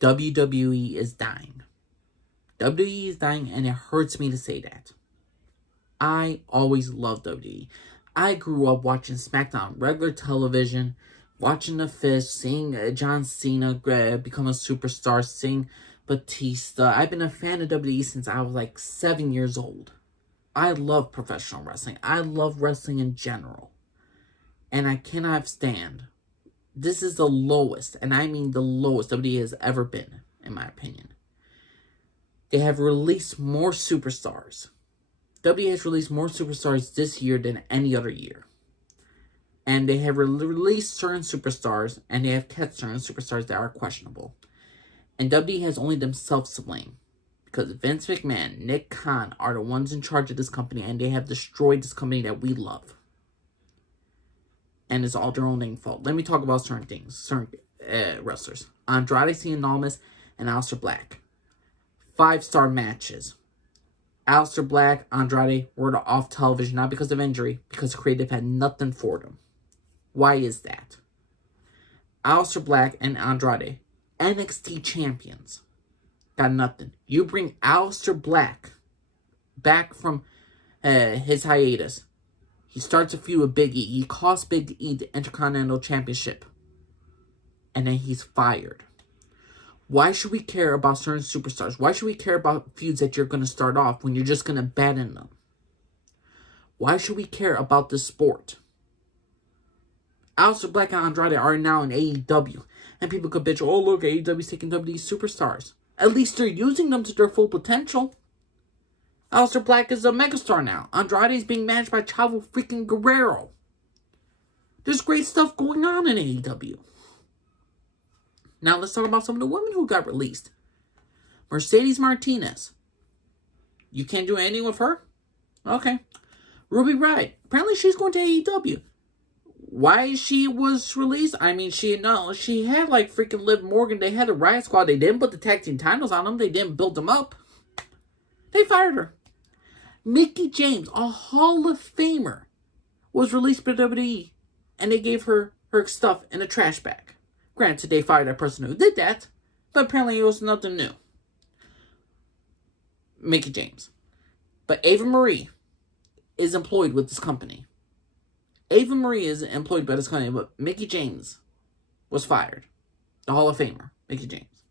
WWE is dying. WWE is dying, and it hurts me to say that. I always loved WWE. I grew up watching SmackDown on regular television, watching The Fist, seeing John Cena become a superstar, seeing Batista. I've been a fan of WWE since I was like 7 years old. I love professional wrestling. I love wrestling in general. And I cannot stand. This is the lowest, and I mean the lowest WWE has ever been, in my opinion. They have released more superstars. WWE has released more superstars this year than any other year. And they have released certain superstars, and they have kept certain superstars that are questionable. And WWE has only themselves to blame. Because Vince McMahon, Nick Khan are the ones in charge of this company, and they have destroyed this company that we love. And it's all their own fault. Let me talk about certain things, certain wrestlers. Andrade Cien Almas and Aleister Black. 5-star matches. Aleister Black, Andrade were off television, not because of injury, because creative had nothing for them. Why is that? Aleister Black and Andrade, NXT champions, got nothing. You bring Aleister Black back from his hiatus. He starts a feud with Big E. He costs Big E the Intercontinental Championship. And then he's fired. Why should we care about certain superstars? Why should we care about feuds that you're going to start off when you're just going to abandon them? Why should we care about this sport? Aleister Black and Andrade are now in AEW. And people could bitch, oh look, AEW's taking WWE superstars. At least they're using them to their full potential. Aleister Black is a megastar now. Andrade is being managed by Chavo freaking Guerrero. There's great stuff going on in AEW. Now let's talk about some of the women who got released. Mercedes Martinez. You can't do anything with her? Okay. Ruby Riott. Apparently she's going to AEW. Why she was released? I mean, she had like freaking Liv Morgan. They had a Riot Squad. They didn't put the tag team titles on them. They didn't build them up. They fired her. Mickie James, a Hall of Famer, was released by WWE, and they gave her stuff in a trash bag. Granted, they fired that person who did that, but apparently it was nothing new. Mickie James. But Ava Marie is employed with this company. Ava Marie is employed by this company, but Mickie James was fired. The Hall of Famer, Mickie James.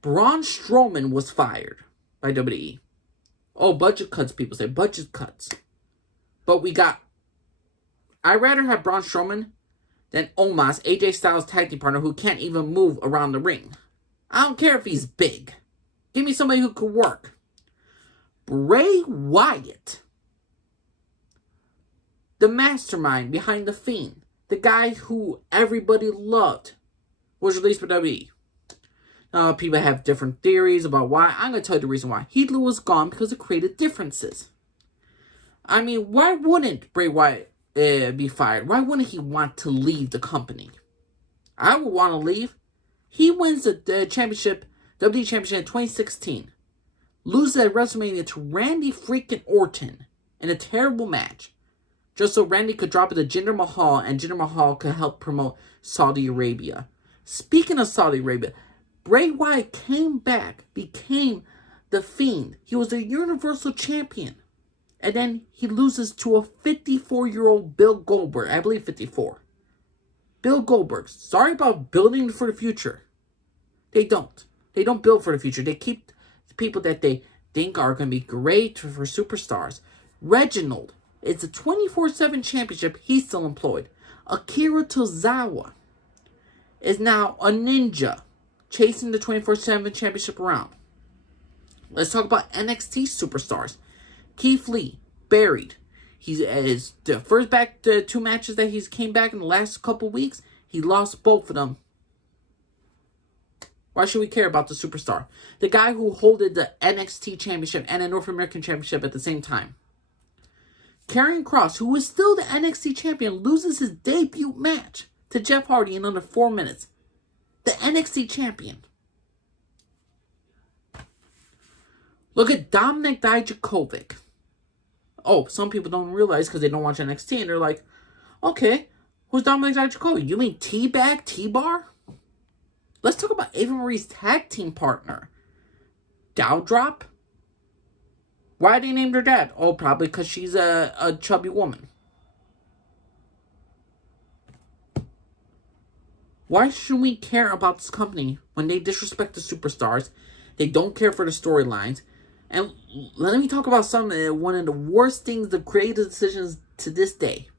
Braun Strowman was fired by WWE. Oh, budget cuts, people say. Budget cuts. But I'd rather have Braun Strowman than Omos, AJ Styles' tag team partner, who can't even move around the ring. I don't care if he's big. Give me somebody who could work. Bray Wyatt. The mastermind behind The Fiend. The guy who everybody loved. Was released by WWE. People have different theories about why. I'm going to tell you the reason why. Heath was gone because of creative differences. I mean, why wouldn't Bray Wyatt be fired? Why wouldn't he want to leave the company? I would want to leave. He wins the championship, WWE Championship in 2016. Loses at WrestleMania to Randy freaking Orton in a terrible match. Just so Randy could drop it to Jinder Mahal, and Jinder Mahal could help promote Saudi Arabia. Speaking of Saudi Arabia, Bray Wyatt came back, became The Fiend. He was the Universal Champion. And then he loses to a 54-year-old Bill Goldberg. I believe 54. Bill Goldberg. Sorry about building for the future. They don't. They don't build for the future. They keep the people that they think are going to be great for superstars. Reginald. It's a 24/7 championship. He's still employed. Akira Tozawa is now a ninja, chasing the 24/7 championship around. Let's talk about NXT superstars. Keith Lee, buried. He's the first back to 2 matches that he's came back in the last couple weeks. He lost both of them. Why should we care about the superstar? The guy who holded the NXT championship and the North American championship at the same time. Karrion Kross, who is still the NXT champion, loses his debut match to Jeff Hardy in under 4 minutes. The NXT champion. Look at Dominik Dijakovic. Oh, some people don't realize because they don't watch NXT, and they're like, okay, who's Dominik Dijakovic? You mean T-Bag, T-Bar? Let's talk about Ava Marie's tag team partner, Dowdrop. Why they named her that? Oh, probably because she's a chubby woman. Why should we care about this company when they disrespect the superstars? They don't care for the storylines. And let me talk about one of the worst things, the creative decisions to this day.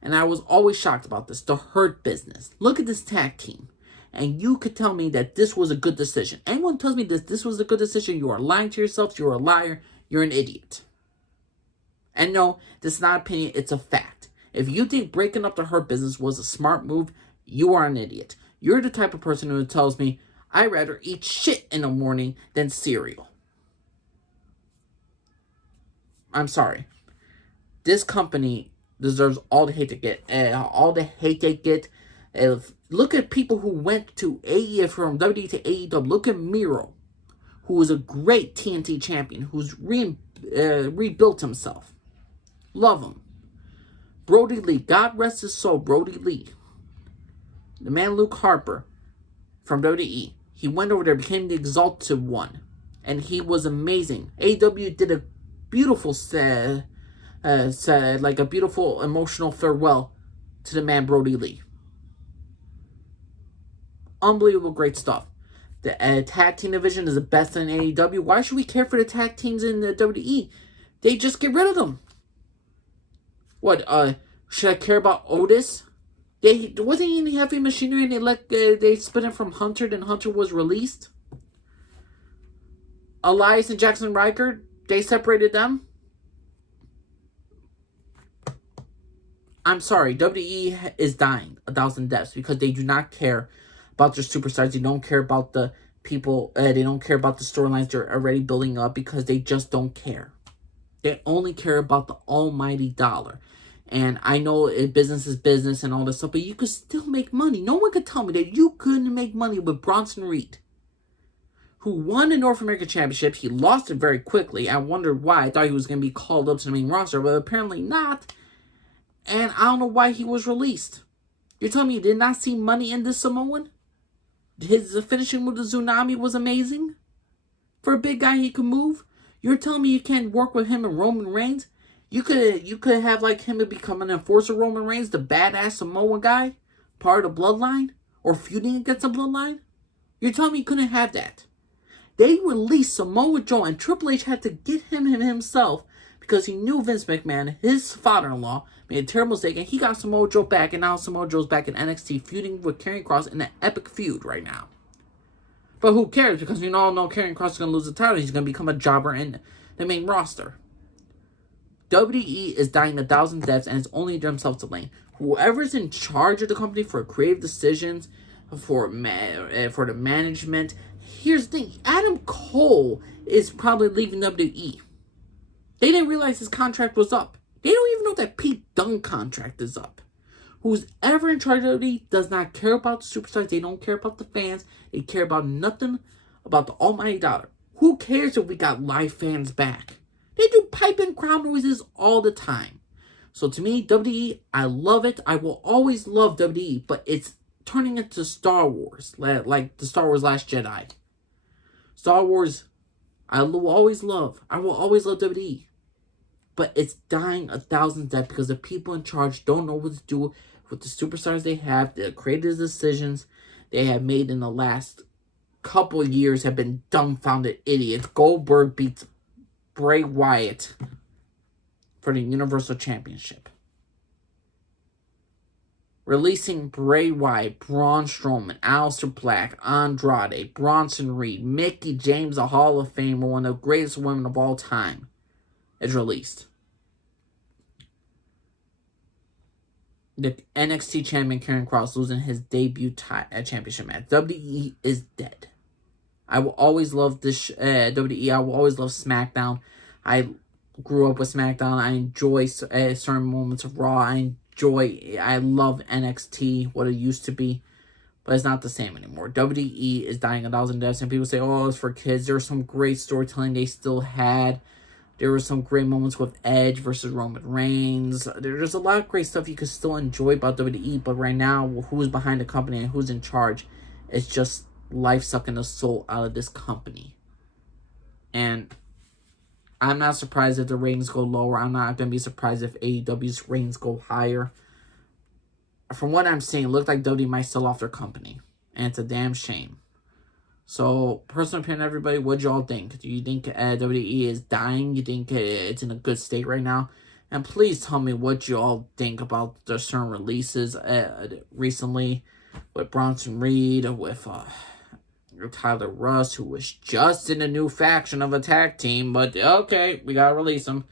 And I was always shocked about this. The Hurt Business. Look at this tag team. And you could tell me that this was a good decision. Anyone tells me this was a good decision, you are lying to yourself. You're a liar. You're an idiot. And no, this is not an opinion. It's a fact. If you think breaking up the Hurt Business was a smart move, you are an idiot. You're the type of person who tells me, I'd rather eat shit in the morning than cereal. I'm sorry. This company deserves all the hate they get. All the hate they get. Look at people who went to AEW from WWE to AEW. Look at Miro, who was a great TNT champion, who's rebuilt himself. Love him. Brody Lee. God rest his soul, Brody Lee. The man Luke Harper from WWE. He went over there, became the Exalted One. And he was amazing. AEW did a beautiful like a beautiful emotional farewell to the man Brody Lee. Unbelievable, great stuff. The tag team division is the best in AEW. Why should we care for the tag teams in the WWE? They just get rid of them. What, should I care about Otis? Wasn't he in the Heavy Machinery and they split him from Hunter, then Hunter was released? Elias and Jackson Ryker, they separated them? I'm sorry, WWE is dying 1,000 deaths because they do not care about their superstars. They don't care about the people. They don't care about the storylines they're already building up because they just don't care. They only care about the almighty dollar. And I know business is business and all this stuff, but you could still make money. No one could tell me that you couldn't make money with Bronson Reed, who won the North American Championship. He lost it very quickly. I wondered why. I thought he was going to be called up to the main roster, but apparently not. And I don't know why he was released. You're telling me you did not see money in this Samoan? His finishing move, the Tsunami, was amazing? For a big guy, he could move? You're telling me you can't work with him and Roman Reigns? You could have like him to become an enforcer, Roman Reigns, the badass Samoan guy, part of the bloodline, or feuding against the bloodline? You're telling me you couldn't have that? They released Samoa Joe, and Triple H had to get him himself because he knew Vince McMahon, his father-in-law, made a terrible mistake, and he got Samoa Joe back, and now Samoa Joe's back in NXT feuding with Karrion Kross in an epic feud right now. But who cares? Because we all know Karrion Kross is going to lose the title. He's going to become a jobber in the main roster. WWE is dying 1,000 deaths, and it's only themselves to blame. Whoever's in charge of the company for creative decisions, for the management. Here's the thing. Adam Cole is probably leaving WWE. They didn't realize his contract was up. They don't even know that Pete Dunne's contract is up. Who's ever in charge of WWE does not care about the superstars. They don't care about the fans. They care about nothing about the almighty dollar. Who cares if we got live fans back? They do pipe and crowd noises all the time. So to me, WWE, I love it. I will always love WWE, but it's turning into Star Wars, like the Star Wars Last Jedi. Star Wars, I will always love WWE. But it's dying 1,000 deaths because the people in charge don't know what to do with the superstars they have. The creative decisions they have made in the last couple of years have been dumbfounded idiots. Goldberg beats Bray Wyatt for the Universal Championship. Releasing Bray Wyatt, Braun Strowman, Aleister Black, Andrade, Bronson Reed, Mickie James, a Hall of Famer, one of the greatest women of all time, is released. The NXT champion Karrion Kross losing his debut championship match. WWE is dead. I will always love this WWE. I will always love SmackDown. I grew up with SmackDown. I enjoy certain moments of Raw. I love NXT, what it used to be. But it's not the same anymore. WWE is dying 1,000 deaths. And people say, oh, it's for kids. There's some great storytelling they still had. There were some great moments with Edge versus Roman Reigns. There's a lot of great stuff you can still enjoy about WWE. But right now, who's behind the company and who's in charge It's just life sucking the soul out of this company. And I'm not surprised if the ratings go lower. I'm not going to be surprised if AEW's ratings go higher. From what I'm seeing, it looked like WWE might sell off their company. And it's a damn shame. So, personal opinion, everybody, what y'all think? Do you think WWE is dying? You think it's in a good state right now? And please tell me what y'all think about the certain releases recently with Bronson Reed, with Tyler Russ, who was just in a new faction of a tag team, but okay, we gotta release him.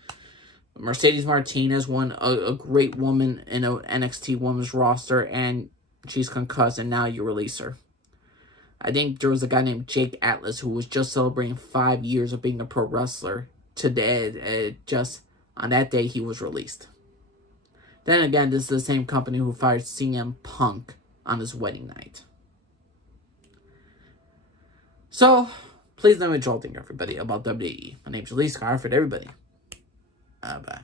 Mercedes Martinez, a great woman in a NXT women's roster, and she's concussed, and now you release her. I think there was a guy named Jake Atlas who was just celebrating 5 years of being a pro wrestler today. Just on that day, he was released. Then again, this is the same company who fired CM Punk on his wedding night. So, please let me know what y'all think, everybody, about WWE. My name's Lee Scarford, everybody. Bye.